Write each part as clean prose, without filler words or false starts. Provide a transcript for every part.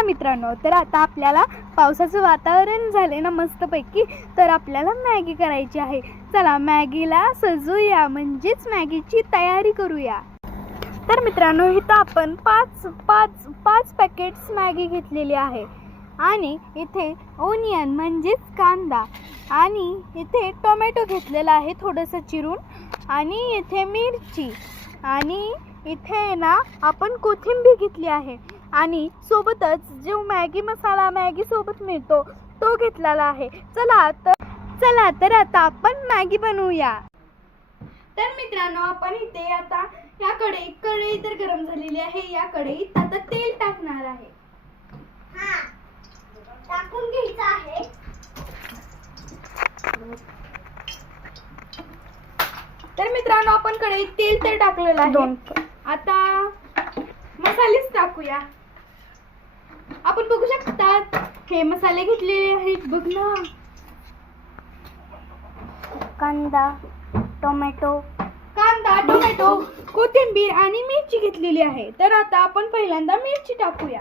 चला मित्रांनो, तर आता आपल्याला पावसाचं वातावरण झाले ना मस्तपैकी, तर आपल्याला मॅगी करायची आहे. चला मॅगीला सजूया, म्हणजेच मॅगीची तयारी करूया. तर मित्रांनो, इथं आपण पाच पॅकेट्स मॅगी घेतलेली आहे आणि इथे ओनियन म्हणजेच कांदा आणि इथे टोमॅटो घेतलेला आहे थोडंसं चिरून, आणि इथे मिरची, आणि इथे ना आपण कोथिंबीर घेतली आहे, आणि सोबतच जो मॅगी मसाला मॅगी सोबत मिळतो तो घेतलेला आहे. चला तर आता आपण मॅगी बनवूया. तर मित्रांनो, आपण इथे आता या कढई तर गरम झालेली आहे. या कढईत आता तेल टाकणार आहे. टाकून घ्यायचं आहे. तर मित्रांनो, आपण कढईत तेल तर टाकलेलं आहे. आता मसालेच टाकूया. आपण बघू शकतात हे मसाले घेतलेले आहेत, बघ ना. कांदा, टोमॅटो, कोथिंबीर आणि मिरची घेतलेली आहे. तर आता आपण पहिल्यांदा मिरची टाकूया.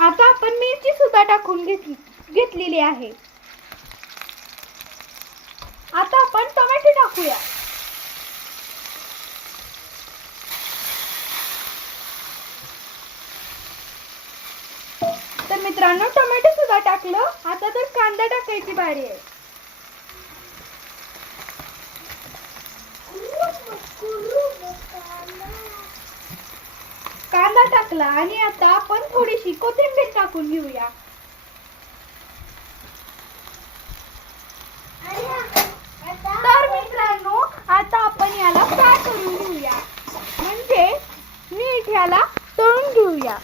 आता आपण मिरची सुद्धा टाकून घेतलेली आहे. आता आपण टोमॅटो टाकूया. तर मित्रांनो, टोमॅटो सुद्धा टाकलं. आता तर कांदा टाकायची बारी आहे. कांदा टाकला आणि आता आपण थोडीशी कोथिंबीर टाकून घेऊया. तर मित्रांनो, आता आपण याला फ्राय करून घेऊया, म्हणजे नीट याला तळून घेऊया.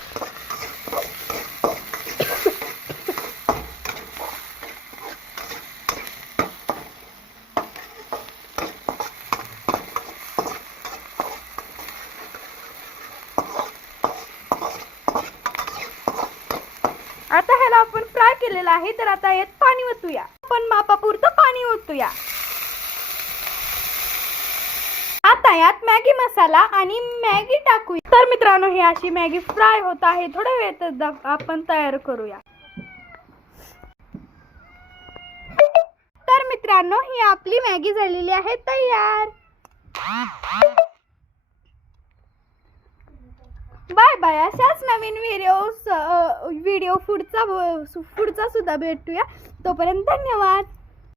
आता ह्याला आपण फ्राय केलेला आहे. तर आता यात पाणी ओतूया. आपण मापापुरतं पाणी ओतूया. आता यात मॅगी मसाला आणि मॅगी टाकूया. तर मित्रांनो, ही अशी मॅगी फ्राय होत आहे. थोड्या वेळात आपण तयार करूया. तर मित्रांनो, ही आपली मॅगी झालेली आहे तयार. Bye bye. अशाच नवीन व्हिडिओ पुढचा सुद्धा भेटूया. तोपर्यंत धन्यवाद.